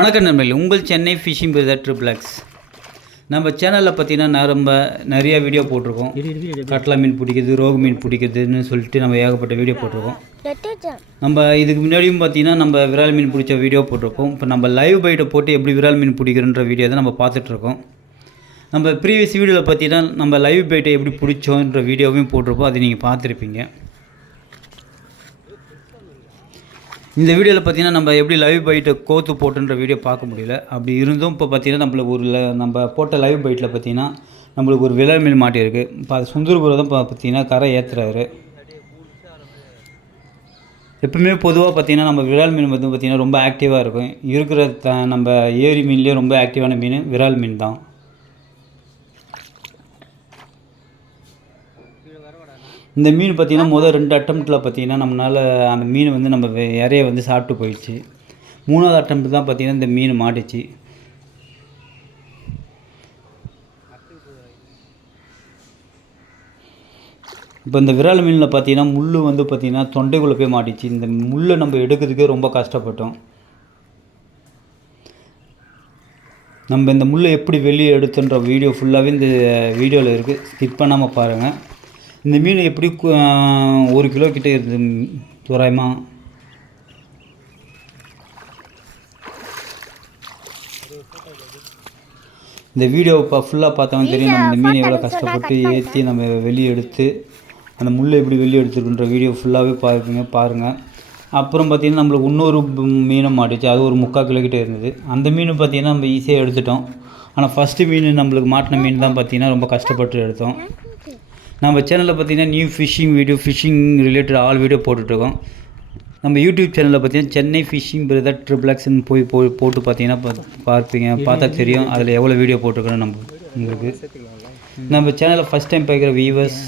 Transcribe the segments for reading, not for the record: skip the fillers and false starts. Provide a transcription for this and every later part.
வணக்கம் நண்பர்களே, உங்கள் சென்னை ஃபிஷிங் பிரதர் ட்ரிப்ளக்ஸ். நம்ம சேனலில் பார்த்தீங்கன்னா ரொம்ப நிறைய வீடியோ போட்டிருக்கோம். கட்லா மீன் பிடிக்கிறது, ரோகு மீன் பிடிக்கிறதுன்னு சொல்லிட்டு நம்ம ஏகப்பட்ட வீடியோ போட்டிருக்கோம். நம்ம இதுக்கு முன்னாடியும் பார்த்தீங்கன்னா நம்ம விரால் மீன் பிடிச்ச வீடியோ போட்டிருக்கோம். இப்போ நம்ம லைவ் பைட்டை போட்டு எப்படி விரால் மீன் பிடிக்கிறன்ற வீடியோ தான் நம்ம பார்த்துட்ருக்கோம். நம்ம ப்ரீவியஸ் வீடியோவில் பார்த்தீங்கன்னா நம்ம லைவ் பைட்டை எப்படி பிடிச்சோன்ற வீடியோவையும் போட்டிருப்போம். அதை நீங்கள் பார்த்துருப்பீங்க. இந்த வீடியோவில் பார்த்தீங்கன்னா நம்ம எப்படி லைவ் பைட்டை கோத்து போட்டுன்ற வீடியோ பார்க்க முடியல. அப்படி இருந்தும் இப்போ பார்த்தீங்கன்னா நம்மளுக்கு நம்ம போட்ட லைவ் பைட்டில் பார்த்தீங்கன்னா நம்மளுக்கு ஒரு விரால் மீன் மாட்டியிருக்கு. இப்போ அது சுந்தரபுரம் தான் பார்த்தீங்கன்னா கரை ஏற்றுறாரு. எப்பவுமே பொதுவாக பார்த்தீங்கன்னா நம்ம விரால் மீன் வந்து பார்த்திங்கன்னா ரொம்ப ஆக்டிவாக இருக்கும். இருக்கிற நம்ம ஏரி மீன்லேயே ரொம்ப ஆக்டிவான மீன் விரால் மீன் தான். இந்த மீன் பார்த்திங்கன்னா முதல் 2 அட்டம்ப்டில் பார்த்திங்கன்னா நம்மளால் அந்த மீன் வந்து நம்ம இறைய வந்து சாப்பிட்டு போயிடுச்சு. 3வது அட்டம்ப்ட் தான் பார்த்திங்கன்னா இந்த மீன் மாட்டிச்சு. இப்போ இந்த விரால் மீனில் பார்த்திங்கன்னா முள் வந்து பார்த்திங்கன்னா தொண்டைக்குள்ளே போய் மாட்டிச்சு. இந்த முள்ளை நம்ம எடுக்கிறதுக்கே ரொம்ப கஷ்டப்பட்டோம். நம்ம இந்த முள்ளை எப்படி வெளியே எடுத்துன்ற வீடியோ ஃபுல்லாகவே இந்த வீடியோவில் இருக்குது. ஸ்கிப் பண்ணாமல் பாருங்கள். இந்த மீன் எப்படி 1 கிலோ கிட்டே இருக்குது தோராயமாக. இந்த வீடியோவை ஃபுல்லாக பார்த்தாலும் தெரியும் நம்ம இந்த மீனை எவ்வளோ கஷ்டப்பட்டு ஏற்றி நம்ம வெளியே எடுத்து அந்த முள்ளை எப்படி வெளியே எடுத்துருக்குன்ற வீடியோ ஃபுல்லாகவே பாருங்கள். அப்புறம் பார்த்திங்கன்னா நம்மளுக்கு இன்னொரு மீனும் மாட்டிச்சு. அது ஒரு 3/4 கிலோ கிட்டே இருந்தது. அந்த மீன் பார்த்திங்கன்னா நம்ம ஈஸியாக எடுத்துட்டோம். ஆனால் ஃபஸ்ட்டு மீன் நம்மளுக்கு மாட்டின மீன் தான் பார்த்திங்கன்னா ரொம்ப கஷ்டப்பட்டு எடுத்தோம். நம்ம சேனலில் பார்த்திங்கன்னா new fishing video, fishing related all video போட்டுட்ருக்கோம். நம்ம யூடியூப் சேனலில் பார்த்திங்கன்னா சென்னை ஃபிஷிங் பிரதர் ட்ரிப்ளக்ஸ்ன்னு போட்டு பார்த்தீங்கன்னா பார்ப்பீங்க. பார்த்தா தெரியும் அதில் எவ்வளோ வீடியோ போட்டிருக்கோன்னு உங்களுக்கு. நம்ம சேனலை ஃபஸ்ட் டைம் பார்க்குற வியூவர்ஸ்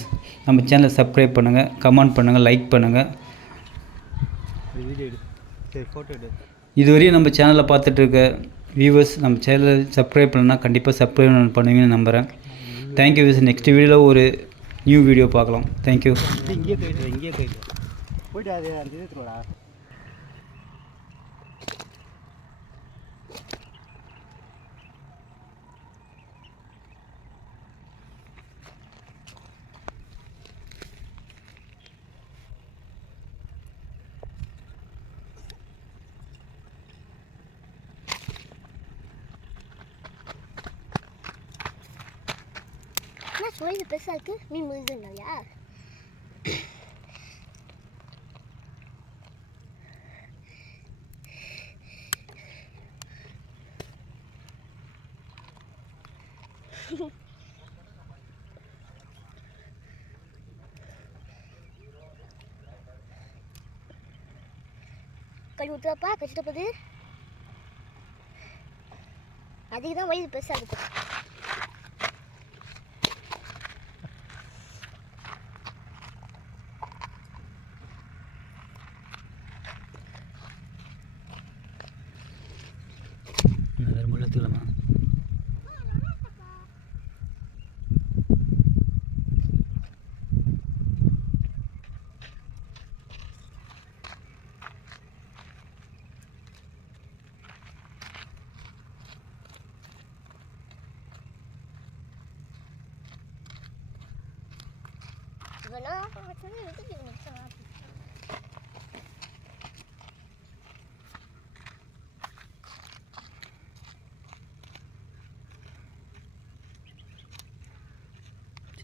நம்ம சேனலை சப்ஸ்கிரைப் பண்ணுங்கள், கமெண்ட் பண்ணுங்கள், லைக் பண்ணுங்கள். இதுவரையும் நம்ம சேனலில் பார்த்துட்ருக்க வியூவர்ஸ் நம்ம சேனலை சப்ஸ்கிரைப் பண்ணணுன்னா கண்டிப்பாக சப்ஸ்கிரைப் பண்ணுவீங்கன்னு நம்புகிறேன். தேங்க்யூ. நெக்ஸ்ட் வீடியோவில் ஒரு நியூ வீடியோ பார்க்கலாம். தேங்க்யூ. இது பெருசாக இருக்குது. மீன் முழுதுனாலயா? கழுவி ஊற்றுறப்பா கச்சிட்டு போகுது. அதுக்கு தான் வயிறு பெருசாக இருக்கும். எடுத்துக்கலாமா?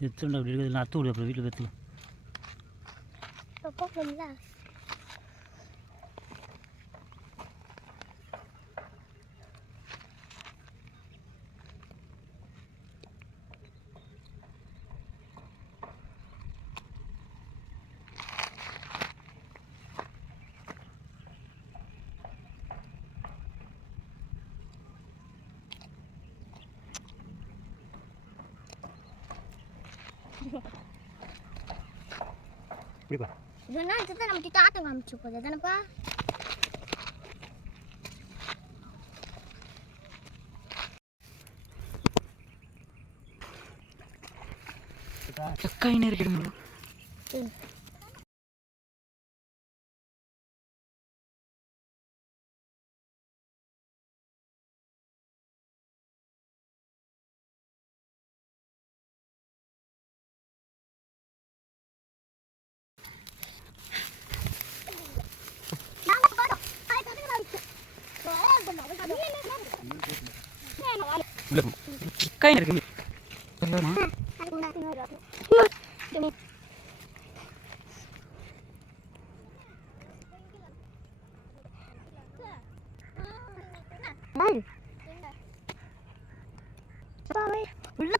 செத்துண்டா அப்படி இருக்குது. அத்து விடு, அப்புறம் வீட்டில் பெற்றுலாம். இது நம்ம கிட்ட ஆட்டம் காமிச்சு போகுது தானப்பா. చక్కగా ఇరికిడు கை இருக்கு உள்ள